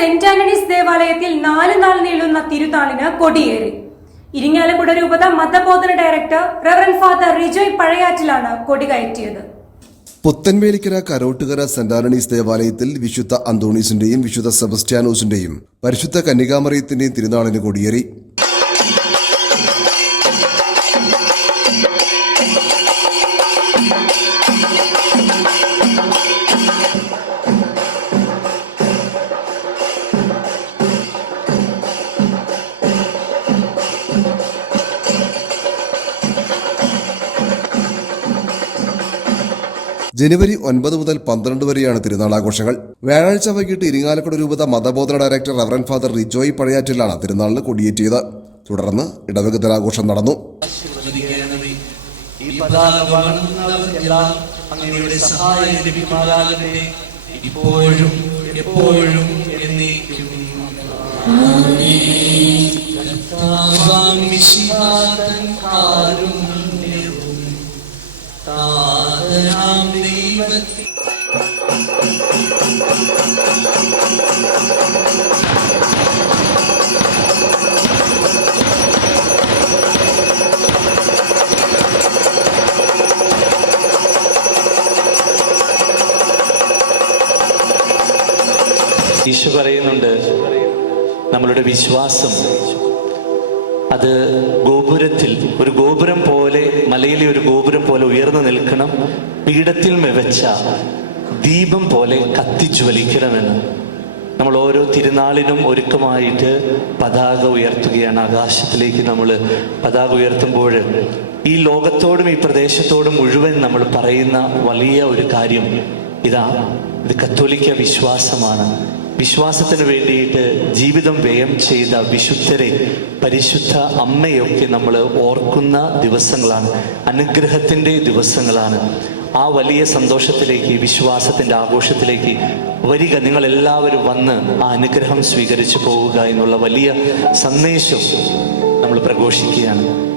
Saint Antony's ദേവാലയത്തിൽ 4 നാൾ നീളുന്ന തിരുനാളിന് കൊടിയേറി. ഇരിങ്ങാലക്കുട രൂപത മതബോധന ഡയറക്ടർ റവറന്റ് ഫാദർ റിജോയ് പഴയാറ്റിലാണ് കൊടി കയറ്റിയത്. പുത്തൻവേലിക്കര കരോട്ടുകര സെന്റ് ആന്റണീസ് ദേവാലയത്തിൽ വിശുദ്ധ അന്തോണീസിന്റെയും വിശുദ്ധ സെബസ്റ്റ്യാനോസിന്റെയും പരിശുദ്ധ കന്യകാമറിയത്തിന്റെയും തിരുനാളിന് കൊടിയേറി. ജനുവരി 9 മുതൽ 12 വരെയാണ് തിരുനാളാഘോഷങ്ങൾ. വ്യാഴാഴ്ച വൈകിട്ട് ഇരിങ്ങാലക്കുട രൂപത മതബോധന ഡയറക്ടർ റവറന്റ് ഫാദർ റിജോയ് പഴയാറ്റിലാണ് തിരുനാളിന് കൊടിയേറ്റിയത്. തുടർന്ന് ഇടവക ദിനാഘോഷം നടന്നു. ഈശോ പറയുന്നുണ്ട്, നമ്മളുടെ വിശ്വാസം അത് ഗോപുരത്തിൽ ഒരു ഗോപുരം പോലെ, മലയിലെ ഒരു ഗോപുരം പോലെ ഉയർന്നു നിൽക്കണം, പീഠത്തിൽ മെവച്ച ദീപം പോലെ കത്തിജ്വലിക്കണമെന്ന്. നമ്മൾ ഓരോ തിരുനാളിനും ഒരുക്കമായിട്ട് പതാക ഉയർത്തുകയാണ്. ആകാശത്തിലേക്ക് നമ്മൾ പതാക ഉയർത്തുമ്പോൾ ഈ ലോകത്തോടും ഈ പ്രദേശത്തോടും മുഴുവൻ നമ്മൾ പറയുന്ന വലിയ ഒരു കാര്യം ഇത് കത്തോലിക്ക വിശ്വാസമാണ്. വിശ്വാസത്തിന് വേണ്ടിയിട്ട് ജീവിതം വ്യയം ചെയ്ത വിശുദ്ധരെ, പരിശുദ്ധ അമ്മയൊക്കെ നമ്മൾ ഓർക്കുന്ന ദിവസങ്ങളാണ്, അനുഗ്രഹത്തിൻ്റെ ദിവസങ്ങളാണ്. ആ വലിയ സന്തോഷത്തിലേക്ക്, വിശ്വാസത്തിൻ്റെ ആഘോഷത്തിലേക്ക് വരിക, നിങ്ങളെല്ലാവരും വന്ന് ആ അനുഗ്രഹം സ്വീകരിച്ചു പോവുക എന്നുള്ള വലിയ സന്ദേശം നമ്മൾ പ്രഘോഷിക്കുകയാണ്.